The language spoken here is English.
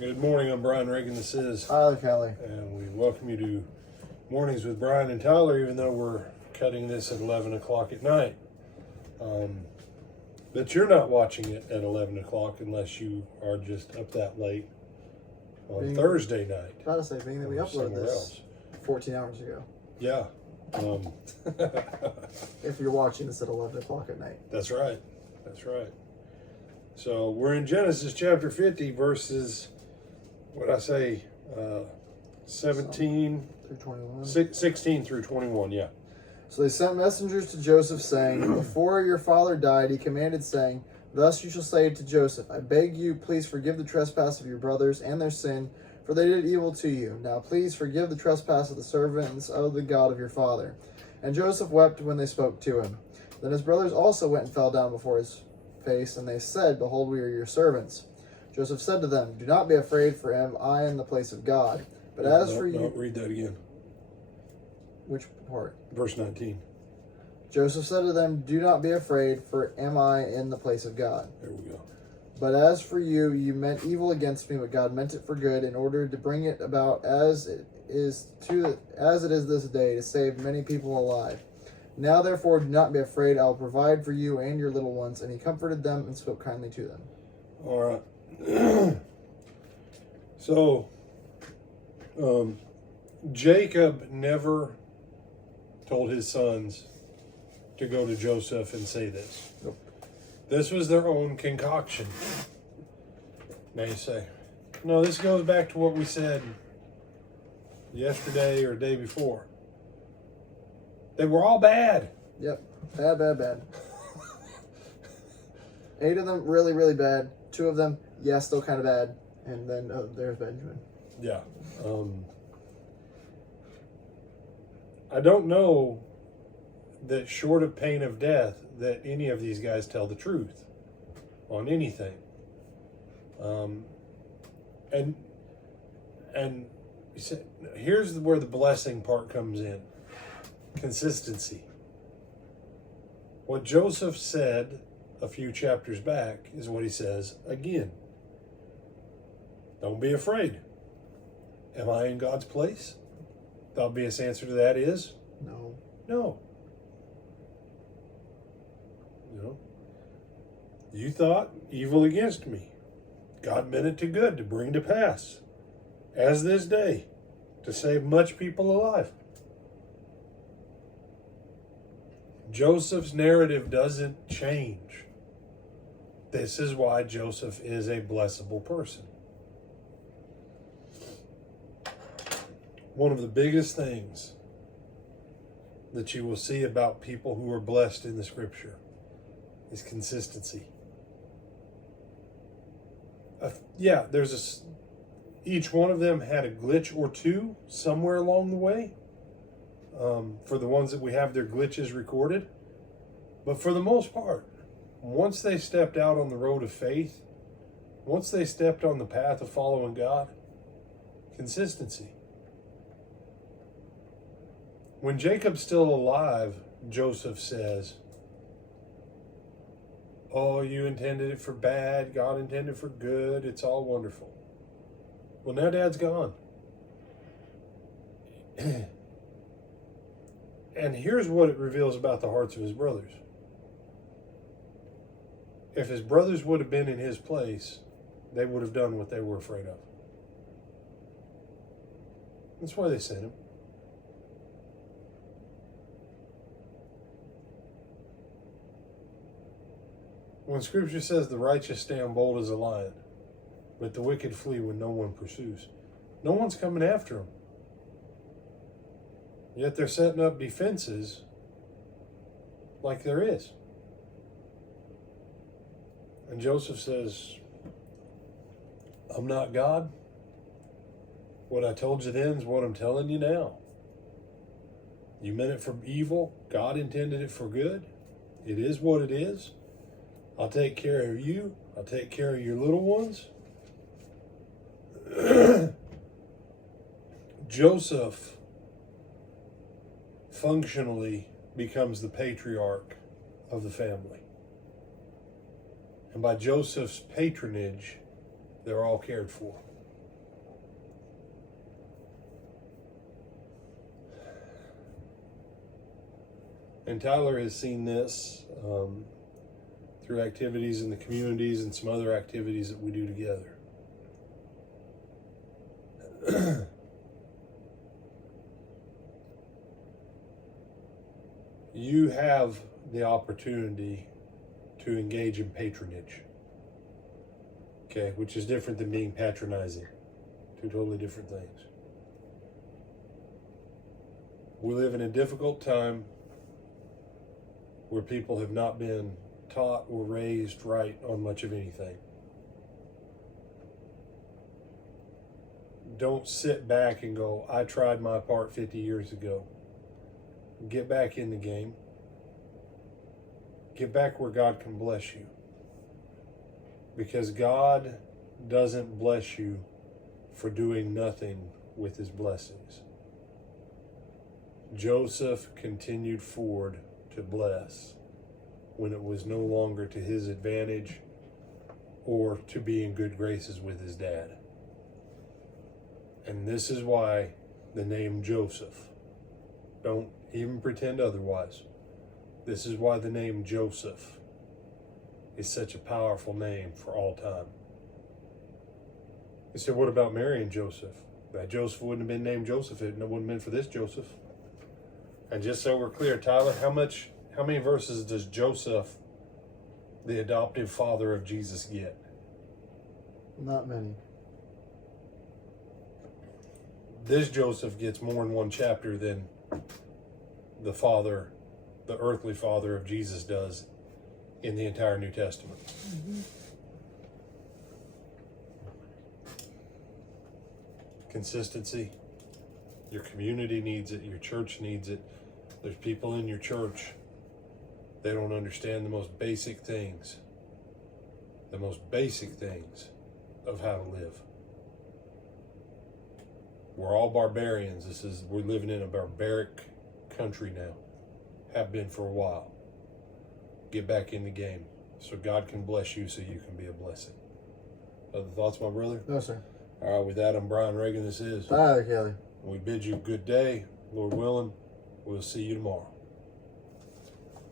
Good morning, I'm Brian Reagan, this is Tyler Kelly. and we welcome you to Mornings with Brian and Tyler, even though we're cutting this at 11 o'clock at night. But you're not watching it at 11 o'clock unless you are just up that late on Thursday night. Gotta say, being that we uploaded this 14 hours ago. Yeah. If you're watching this at 11 o'clock at night. That's right. That's right. So we're in Genesis chapter 50, verses, 17 through 21. 16 through 21, yeah. So they sent messengers to Joseph, saying, Before your father died, he commanded, saying, Thus you shall say to Joseph, I beg you, please forgive the trespass of your brothers and their sin, for they did evil to you. Now please forgive the trespass of the servants of the God of your father. And Joseph wept when they spoke to him. Then his brothers also went and fell down before his face, and they said, Behold, we are your servants. Joseph said to them, Do not be afraid, for am I in the place of God? But as for you... Read that again. Which part? Verse 19. Joseph said to them, Do not be afraid, for am I in the place of God? There we go. But as for you, you meant evil against me, but God meant it for good, in order to bring it about as it is this day, to save many people alive. Now therefore do not be afraid, I will provide for you and your little ones. And he comforted them and spoke kindly to them. All right. So, Jacob never told his sons to go to Joseph and say this. Nope. This was their own concoction. Now you say, no, this goes back to what we said yesterday or day before. They were all bad. Yep. Bad. 8 of them really, really bad. 2 of them, yeah, still kind of bad. And then there's Benjamin. Yeah. I don't know that short of pain of death that any of these guys tell the truth on anything. And you say, here's where the blessing part comes in. Consistency. What Joseph said a few chapters back is what he says again. Don't be afraid. Am I in God's place? The obvious answer to that is No. no. No. You thought evil against me. God meant it to good to bring to pass, as this day, to save much people alive. Joseph's narrative doesn't change. This is why Joseph is a blessable person. One of the biggest things that you will see about people who are blessed in the scripture is consistency. Each one of them had a glitch or two somewhere along the way. For the ones that we have their glitches recorded. But for the most part, once they stepped out on the road of faith, once they stepped on the path of following God, consistency. When Jacob's still alive, Joseph says, oh, you intended it for bad, God intended for good, it's all wonderful. Well, now Dad's gone. And here's what it reveals about the hearts of his brothers. If his brothers would have been in his place, they would have done what they were afraid of. That's why they sent him. When Scripture says the righteous stand bold as a lion, but the wicked flee when no one pursues, no one's coming after them. Yet they're setting up defenses like there is. And Joseph says, I'm not God. What I told you then is what I'm telling you now. You meant it for evil. God intended it for good. It is what it is. I'll take care of you. I'll take care of your little ones. Joseph functionally becomes the patriarch of the family. And by Joseph's patronage, they're all cared for. And Tyler has seen this through activities in the communities and some other activities that we do together. You have the opportunity to engage in patronage, okay, which is different than being patronizing. Two totally different things. We live in a difficult time where people have not been taught or raised right on much of anything. Don't sit back and go, I tried my part 50 years ago. Get back in the game. Get back where God can bless you. Because God doesn't bless you for doing nothing with his blessings. Joseph continued forward to bless when it was no longer to his advantage or to be in good graces with his dad. And this is why the name Joseph, don't even pretend otherwise. This is why the name Joseph is such a powerful name for all time. You said, what about Mary and Joseph? That Joseph wouldn't have been named Joseph if it wouldn't have been for this Joseph. And just so we're clear, Tyler, how many verses does Joseph, the adoptive father of Jesus, get? Not many. This Joseph gets more in one chapter than the father, the earthly father of Jesus does in the entire New Testament. Mm-hmm. Consistency. Your community needs it. Your church needs it. There's people in your church, they don't understand the most basic things. The most basic things of how to live. We're all barbarians. We're living in a barbaric country now. Have been for a while. Get back in the game so God can bless you so you can be a blessing. Other thoughts, my brother? No, sir. All right, with that, I'm Brian Reagan. This is Tyler Kelly. We bid you a good day. Lord willing, we'll see you tomorrow.